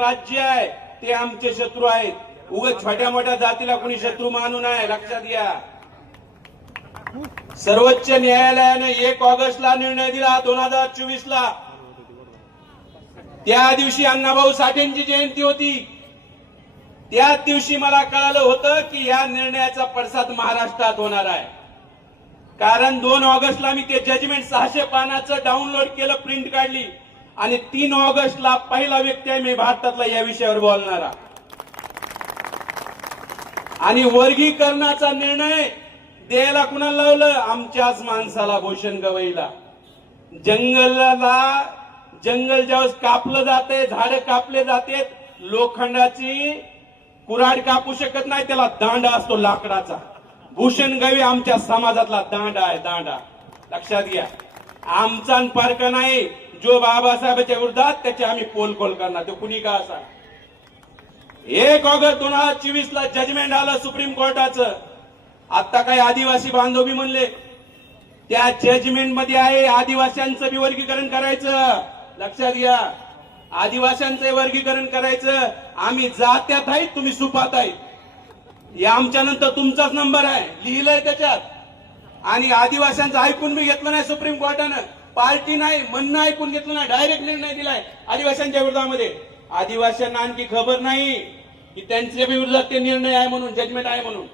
राज्य आहे ते आमचे शत्रू आहेत. उगाच छोट्या मोठ्या जातीला कोणी शत्रू मानू नये, लक्षात घ्या. सर्वोच्च न्यायालयाने 1 ऑगस्टला निर्णय दिला 2024ला. त्या दिवशी अण्णाभाऊ साठेंची जयंती होती. त्याच दिवशी मला कळालं होतं की या निर्णयाचा पडसाद महाराष्ट्रात होणार आहे. कारण 2 ऑगस्टला मी ते जजमेंट 600 पानाचं डाउनलोड केलं, प्रिंट काढली आणि 3 ऑगस्टला पहिला व्यक्ती आहे मी भारतातला या विषयावर बोलणारा. आणि वर्गीकरणाचा निर्णय द्यायला कुणाला लावलं? आमच्याच माणसाला, भूषण गवईला. जंगल ज्यावेळेस कापलं जाते, झाडं कापले जाते, लोखंडाची कुऱ्हाड कापू शकत नाही, त्याला दांडा असतो लाकडाचा. भूषण गवई आमच्या समाजातला दांडा आहे, दांडा. लक्षात घ्या. आमचा पारका नाही. जो बाबासाहेबांच्या विरोधात त्याचे आम्ही पोलखोल करणार, तो कुणी का असा. 1 ऑगस्ट 2024ला जजमेंट आलं सुप्रीम कोर्टाचं. आता काही आदिवासी बांधव म्हणले त्या जजमेंट मध्ये आहे आदिवासींचं बी वर्गीकरण करायचं. लक्षात घ्या. आदिवासींचं वर्गीकरण करायचं. आम्ही जात्यात आहेत, तुम्ही सुपात आहेत. या आमच्या नंतर तुमचाच नंबर आहे, लिहिलंय त्याच्यात. आणि आदिवासींचं ऐकून बी घेतलं नाही सुप्रीम कोर्टानं. पार्टी नाही, म्हणणं ऐकून घेतलं नाही, डायरेक्ट निर्णय दिलाय आदिवासींच्या विरोधामध्ये. आदिवासींना आणखी खबर नाही की त्यांच्या विरोधात ते निर्णय आहे म्हणून, जजमेंट आहे म्हणून.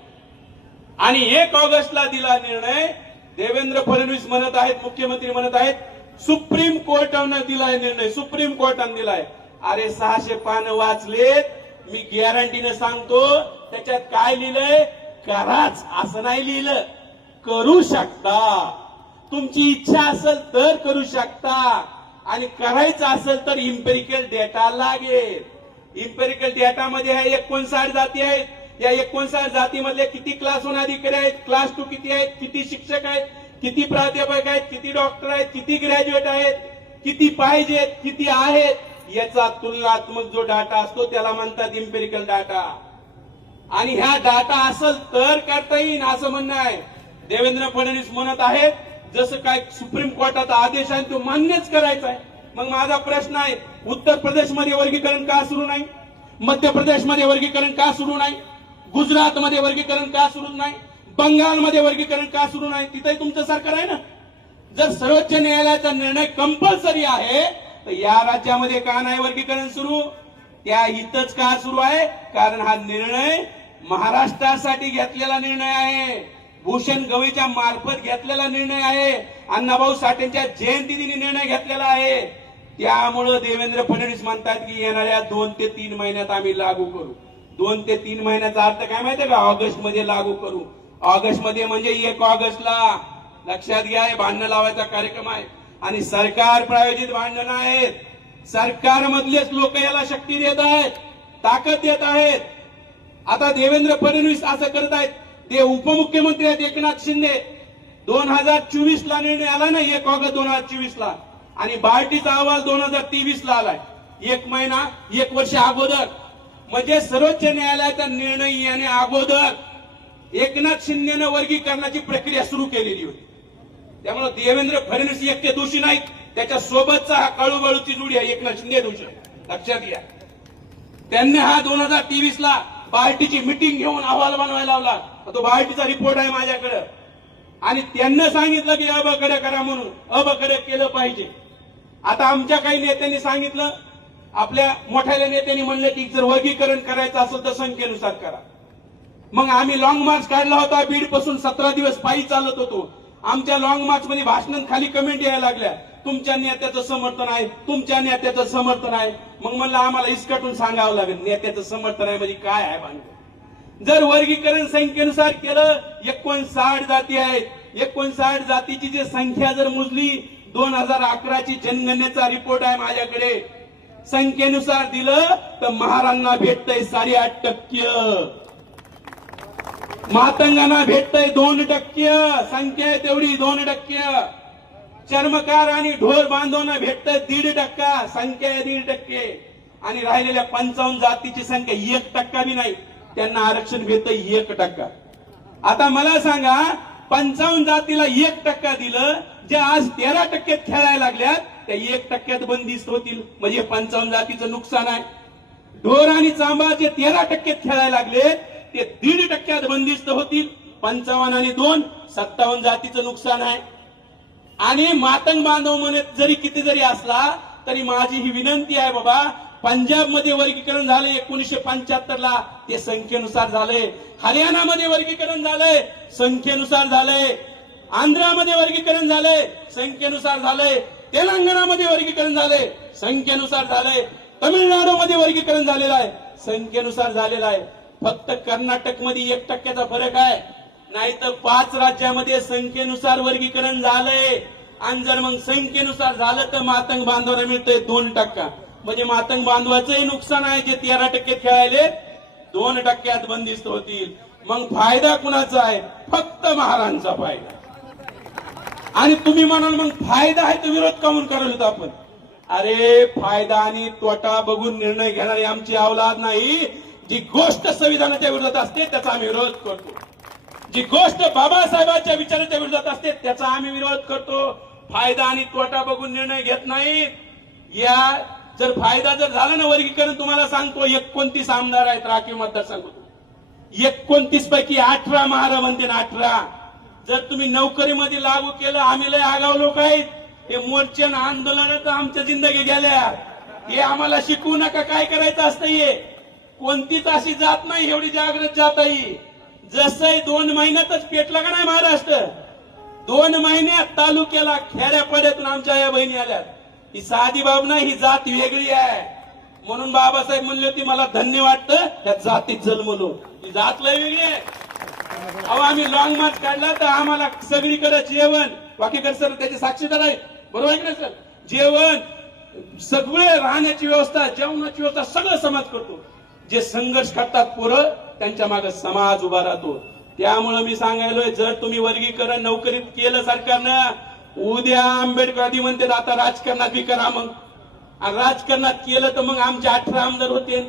आणि 1 ऑगस्टला दिला निर्णय. देवेंद्र फडणवीस म्हणत आहेत, मुख्यमंत्री म्हणत आहेत सुप्रीम कोर्टानं दिलाय निर्णय, सुप्रीम कोर्टानं दिलाय. अरे 600 पानं वाचलेत, मी गॅरंटीनं सांगतो त्याच्यात काय लिहिलंय? कराच असं नाही लिहिलं, करू शकता. तुमची इच्छा असेल तर करू शकता, आणि करायचं असेल तर इम्पेरिकल डेटा लागेल. इम्पेरिकल डेटा मध्ये आहे 59 जाती आहेत. या 59 जातीमधले किती क्लास 1 अधिकारी आहेत, क्लास 2 किती आहेत, किती शिक्षक आहेत, किती प्राध्यापक आहेत, किती डॉक्टर आहेत, किती ग्रॅज्युएट आहेत, किती पाहिजेत, किती आहेत, याचा तुलनात्मक जो डाटा असतो त्याला म्हणतात इम्पेरिकल डाटा. आणि ह्या डाटा असेल तर करता येईल असं म्हणणं आहे. देवेंद्र फडणवीस म्हणत आहेत जसं काय सुप्रीम कोर्टाचा आदेश आहे तो मान्यच करायचा आहे. मग माझा प्रश्न आहे, उत्तर प्रदेशमध्ये वर्गीकरण का सुरू नाही? मध्य प्रदेशमध्ये वर्गीकरण का सुरू नाही? गुजरातमध्ये वर्गीकरण का सुरू नाही? बंगालमध्ये वर्गीकरण का सुरू नाही? तिथेही तुमचं सरकार आहे ना. जर सर्वोच्च न्यायालयाचा निर्णय कंपल्सरी आहे तर या राज्यामध्ये का नाही वर्गीकरण सुरू? त्या इथंच का सुरू आहे? कारण हा निर्णय महाराष्ट्रासाठी घेतलेला निर्णय आहे, भूषण गवईच्या मार्फत घेतलेला निर्णय आहे, अण्णाभाऊ साठेंच्या जयंतीदिनी निर्णय घेतलेला आहे. त्यामुळं देवेंद्र फडणवीस म्हणतात की येणाऱ्या 2 ते 3 महिन्यात आम्ही लागू करू. 2 ते 3 महिन्याचा अर्थ काय माहितीये का? ऑगस्ट मध्ये लागू करू. ऑगस्ट मध्ये म्हणजे 1 ऑगस्टला. लक्षात घ्या, हे भांडण लावायचा कार्यक्रम आहे. आणि सरकार प्रायोजित भांडण आहेत. सरकारमधलेच लोक याला शक्ती देत आहेत, ताकद देत आहेत. आता देवेंद्र फडणवीस असं करत आहेत. ते उपमुख्यमंत्री आहेत एकनाथ शिंदे. 2024ला निर्णय आला ना 1 ऑगस्ट 2024ला, आणि बार्टीचा अहवाल 2023ला आलाय. 1 महिना 1 वर्ष अगोदर. म्हणजे सर्वोच्च न्यायालयाचा निर्णय येण्या अगोदर एकनाथ शिंदेनं वर्गीकरणाची प्रक्रिया सुरू केलेली होती. त्यामुळे देवेंद्र फडणवीस एकटे दोषी नाहीत, त्याच्या सोबतचा हा काळूबाळूची जोडी आहे एकनाथ शिंदे दोषी. लक्षात घ्या. त्यांनी हा 2023ला बार्टीची मिटिंग घेऊन अहवाल बनवायला लावला. तो बार्टीचा रिपोर्ट आहे माझ्याकडे. आणि त्यांना सांगितलं की अबकडे करा म्हणून. अबकडे केलं पाहिजे. आता आमच्या काही नेत्यांनी सांगितलं, आपल्या मोठ्या नेत्यांनी म्हणले की जर वर्गीकरण करायचं असेल तर संख्येनुसार करा. मग आम्ही लॉंग मार्च काढला होता. बीड पासून 17 दिवस पायी चालत होतो. आमच्या लॉंग मार्च मध्ये भाषणात खाली कमेंट यायला लागल्या, तुमच्या नेत्याचं समर्थन आहे, तुमच्या नेत्याचं समर्थन आहे. मग म्हणलं आम्हाला इसकटून सांगावं लागेल नेत्याचं समर्थन आहे म्हणजे काय आहे भानगड. जर वर्गीकरण संख्येनुसार केलं, 59 जाती आहेत. 59 जातीची जी संख्या जर मोजली, 2011ची जनगणनेचा रिपोर्ट आहे माझ्याकडे, संख्येनुसार दिलं तर महारांना भेटतंय 8.5%, मातंगांना भेटतंय 2%. संख्या आहे तेवढी 2%. चर्मकार आणि ढोर बांधवांना भेटतंय 1.5%. संख्या आहे 1.5%. आणि राहिलेल्या 55 जातीची संख्या 1% बी नाही, त्यांना आरक्षण भेटतंय 1%. आता मला सांगा, 55 जातीला 1% दिलं, जे आज 13% खेळायला लागल्यात त्या 1% बंदिस्त होतील. म्हणजे 55 जातीचं नुकसान आहे. ढोर आणि चांबा जे 13% खेळायला लागले ते 1.5% बंदिस्त होतील. 55 आणि 2 57 जातीचं नुकसान आहे. आणि मातंग बांधव म्हणत जरी किती जरी असला तरी माझी ही विनंती आहे बाबा, पंजाब मध्ये वर्गीकरण झाले 1975 ला, ते संख्येनुसार झाले. हरियाणामध्ये वर्गीकरण झालंय, संख्येनुसार झालंय. आंध्रामध्ये वर्गीकरण झालंय, संख्येनुसार झालंय. तेलंगणामध्ये वर्गीकरण झालंय, संख्येनुसार झालंय. तमिळनाडूमध्ये वर्गीकरण झालेलं आहे, संख्येनुसार झालेलं आहे. फक्त कर्नाटक मध्ये 1% फरक आहे, नाही तर 5 राज्यामध्ये संख्येनुसार वर्गीकरण झालंय. आणि जर मग संख्येनुसार झालं तर मातंग बांधवांना मिळतंय 2%. म्हणजे मातंग बांधवाचंही नुकसान आहे. जे 13% खेळायले 2% बंदिस्त होतील. मग फायदा कुणाचा आहे? फक्त महाराजांचा फायदा. आणि तुम्ही म्हणाल मग फायदा आहे तर विरोध काऊन करायला आपण? अरे फायदा आणि तोटा बघून निर्णय घेणारी आमची अवलाद नाही. जी गोष्ट संविधानाच्या विरोधात असते त्याचा आम्ही विरोध करतो. जी गोष्ट बाबासाहेबांच्या विचाराच्या विरोधात असते त्याचा आम्ही विरोध करतो. फायदा आणि तोटा बघून निर्णय घेत नाही. या जर फायदा जर झाला ना वर्गीकरण, तुम्हाला सांगतो 29 आमदार आहेत राखीव मतदारसंघातून. 29 पैकी 18 महारा म्हणते ना 18. जर तुम्ही नोकरीमध्ये लागू केलं, आम्ही लय आगाव लोक आहेत. हे मोर्चे आंदोलनात आमच्या जिंदगी गेल्या. हे आम्हाला शिकवू नका काय करायचं असतं. हे कोणतीच अशी जात नाही एवढी जागृत जात आहे. जसं 2 महिन्यातच पेटला का नाही महाराष्ट्र, 2 महिन्यात तालुक्याला खेड्यापाड्यातून आमच्या या बहिणी आल्या. ही साधी बाब नाही, ही जात वेगळी आहे. म्हणून बाबासाहेब म्हणले होते मला धन्य वाटतं त्या जातीत जन्मलो. ही जात लय वेगळी आहे. अहो आम्ही लॉंग मार्च काढला तर आम्हाला सगळीकडे जेवण, वाकीकर सर त्याचे साक्षीदार आहेत, बरोबर आहे ना सर? जेवण, सगळे राहण्याची व्यवस्था, जेवणाची व्यवस्था सगळं समाज करतो. जे संघर्ष करतात पोरं त्यांच्या मागे समाज उभा राहतो. त्यामुळे मी सांगायलोय, जर तुम्ही वर्गीकरण नोकरीत केलं सरकारनं, उद्या आंबेडकर आधी म्हणते आता राजकारणात बी करा. मग राजकारणात केलं तर मग आमचे 18 आमदार होते,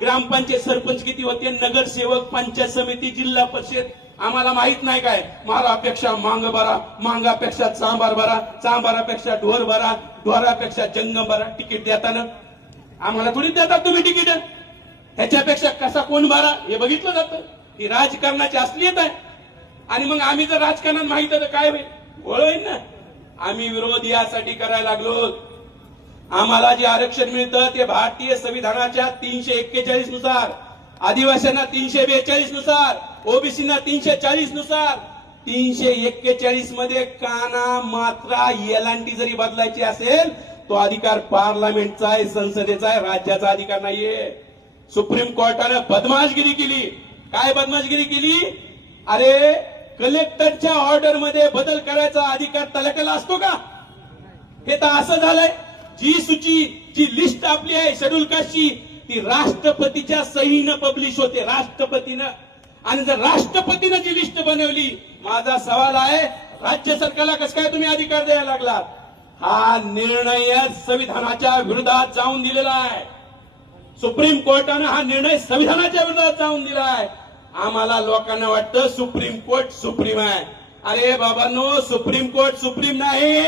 ग्रामपंचायत सरपंच किती होते, नगरसेवक, पंचायत समिती, जिल्हा परिषद. आम्हाला माहित नाही काय, महारापेक्षा मांग भरा, मांगापेक्षा चांबार भरा, चांबारापेक्षा ढोर भरा, ढोरापेक्षा जंगम भरा. तिकीट देताना आम्हाला थोडी देतात तुम्ही तिकीट. ह्याच्यापेक्षा कसा कोण भरा हे बघितलं जातं. ही राजकारणाची असलीयत आहे. आणि मग आम्ही जर राजकारणात माहित तर काय होईल? होईल ना. आम्ही विरोध यासाठी करायला लागलो, आम्हाला जे आरक्षण मिळतं ते भारतीय संविधानाच्या 341 नुसार, आदिवासींना 342 नुसार, ओबीसीना 340 नुसार. 341 मध्ये काना मात्रा एलांटी जरी बदलायची असेल तो अधिकार पार्लमेंटचा आहे, संसदेचा आहे, राज्याचा अधिकार नाहीये. सुप्रीम कोर्टाने बदमाशगिरी केली. काय बदमाशगिरी केली? अरे कलेक्टरच्या ऑर्डर मध्ये बदल करायचा अधिकार तलाट्याला असतो का? हे तर असं झालंय, जी सूची, जी लिस्ट आपली आहे शेड्यूल कास्टची, ती राष्ट्रपतीच्या सहीनं पब्लिश होते, राष्ट्रपतीनं. आणि जर राष्ट्रपतीनं जी लिस्ट बनवली, माझा सवाल आहे राज्य सरकारला कसं काय तुम्ही अधिकार द्यायला लागलात? हा निर्णय संविधानाच्या विरोधात जाऊन दिलेला आहे. सुप्रीम कोर्टानं हा निर्णय संविधानाच्या विरोधात जाऊन दिला आहे. आम्हाला लोकांना वाटतं सुप्रीम कोर्ट सुप्रीम आहे. अरे बाबांनो, सुप्रीम कोर्ट सुप्रीम नाही,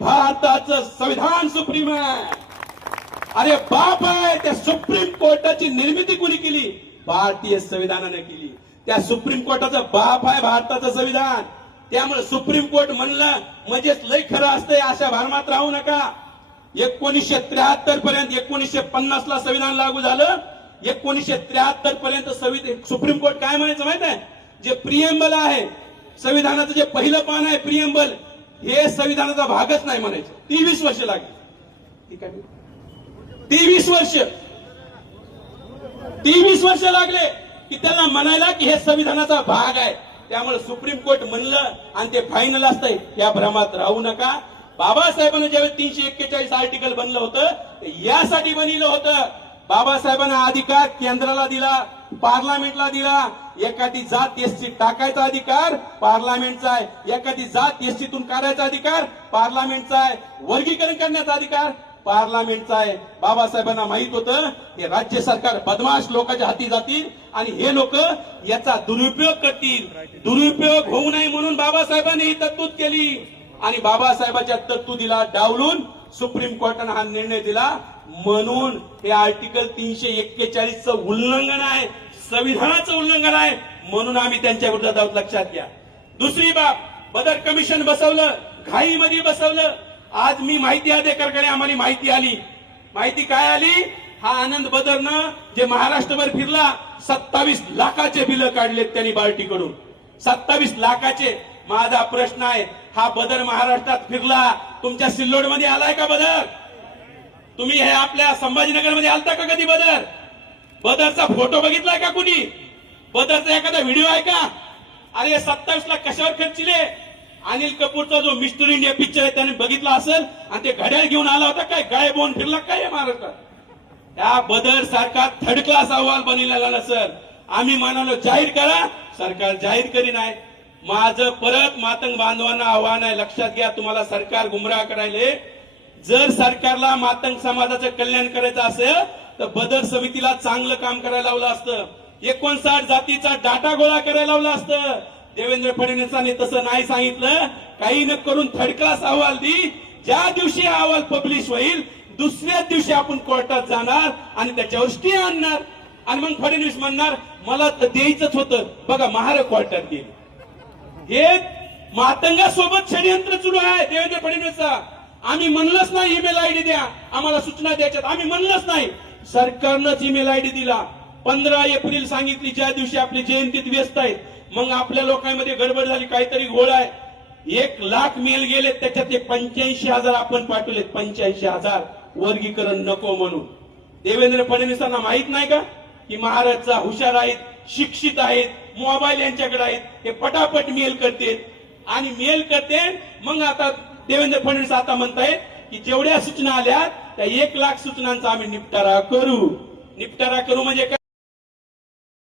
भारताचं संविधान सुप्रीम आहे. अरे बाप आहे, त्या सुप्रीम कोर्टाची निर्मिती कुणी केली? भारतीय संविधानाने केली. त्या सुप्रीम कोर्टाचा बाप आहे भारताचं संविधान. त्यामुळे सुप्रीम कोर्ट म्हणलं म्हणजेच लय खरं असतंय अशा भरमात राहू नका. 1973 पर्यंत, 1950 ला संविधान लागू झालं. 1973 पर्यंत सुप्रीम कोर्ट काय म्हणायचं माहित आहे? जे प्रिएम्बल आहे संविधानाचं, जे पहिलं पान आहे प्रिएम्बल, हे संविधानाचा भागच नाही म्हणायचं. 23 वर्ष लागली. ठीक आहे, 23 वर्ष लागले की त्याला म्हणायला की हे संविधानाचा भाग आहे. त्यामुळे सुप्रीम कोर्ट म्हणलं आणि ते फायनल असतंय, या भ्रमात राहू नका. बाबासाहेबांनी ज्यावेळी 341 आर्टिकल बनलं होतं यासाठी बनलं होतं. बाबासाहेबांना अधिकार केंद्राला दिला, पार्लमेंटला दिला. एखादी जात एसटी टाकायचा अधिकार पार्लमेंटचा आहे, एखादी जात एसटीतून काढायचा अधिकार पार्लमेंटचा आहे, वर्गीकरण करण्याचा अधिकार पार्लमेंटचा आहे. बाबासाहेबांना माहित होतं हे राज्य सरकार बदमाश लोकांच्या हाती जातील आणि हे लोक याचा दुरुपयोग करतील. दुरुपयोग होऊ नये म्हणून बाबासाहेबांनी ही तरतूद केली आणि बाबासाहेबांच्या तरतुदीला डावलून सुप्रीम कोर्टाने हा निर्णय दिला म्हणून हे आर्टिकल 341 उल्लंघन आहे, संविधानाचं उल्लंघन आहे, म्हणून आम्ही त्यांच्या विरोधात आहोत, लक्षात घ्या. दुसरी बाब, बदर कमिशन बसवलं, घाईमध्ये बसवलं. आज मी माहिती अधिकाऱ्याकडे आम्हाला माहिती आली. माहिती काय आली? हा आनंद बदरनं जे महाराष्ट्रभर फिरला 27 लाखाचे बिल काढलेत त्यांनी बार्टीकडून, 27 लाखाचे. माझा प्रश्न आहे, हा बदर महाराष्ट्रात फिरला, तुमच्या सिल्लोड मध्ये आलाय का बदर? तुम्ही हे आपल्या संभाजीनगर मध्ये आलता का कधी बदर? बदरचा फोटो बघितलाय का कुणी? बदरचा एखादा व्हिडिओ आहे का? अरे 27 लाख कशावर खर्चिले? अनिल कपूरचा जो मिस्टर इंडिया पिक्चर आहे त्याने बघितला असेल आणि ते घड्याळ घेऊन आला होता काय? गायब होऊन फिरला काय महाराष्ट्रात? त्या बदर सारखा थर्ड क्लास अहवाल बनलेला नसेल. आम्ही म्हणालो जाहीर करा, सरकार जाहीर करी नाही. माझं परत मातंग बांधवांना आव्हान आहे, लक्षात घ्या, तुम्हाला सरकार गुमराह करायले. जर सरकारला मातंग समाजाचं कल्याण करायचं असेल तर बदर समितीला चांगलं काम करायला लावलं असतं. 59 जातीचा डाटा गोळा करायला लावला असतं. देवेंद्र फडणवीसांनी तसं नाही सांगितलं. काही न करून थर्ड क्लास अहवाल दी. ज्या दिवशी हा अहवाल पब्लिश होईल दुसऱ्याच दिवशी आपण कोर्टात जाणार आणि त्याच्यावर स्टे आणणार आणि मग फडणवीस म्हणणार मला तर द्यायचंच होतं. बघा महाराष्ट्र कोर्टात गेले. हे मातंगासोबत षडयंत्र सुरू आहे देवेंद्र फडणवीसचा. आम्ही म्हणलंच नाही ईमेल आयडी द्या, आम्हाला सूचना द्यायच्यात, आम्ही म्हणलंच नाही. सरकारनंच ईमेल आयडी दिला. 15 एप्रिल सांगितली, ज्या दिवशी आपली जयंतीत व्यस्त आहेत. मग आपल्या लोकांमध्ये गडबड झाली, काहीतरी घोळ आहे. 1 लाख मेल गेले, त्याच्यातले 85,000 आपण पाठवलेत. 85,000 वर्गीकरण नको म्हणून. देवेंद्र फडणवीसांना माहित नाही का की महाराजचा हुशार आहेत, शिक्षित आहेत, मोबाईल यांच्याकडे आहेत, हे पटापट मेल करते आणि मेल करते. मग आता देवेंद्र फडणवीस आता म्हणतायत की जेवढ्या सूचना आल्या त्या 1 लाख सूचनांचा आम्ही निपटारा करू. निपटारा करू म्हणजे काय?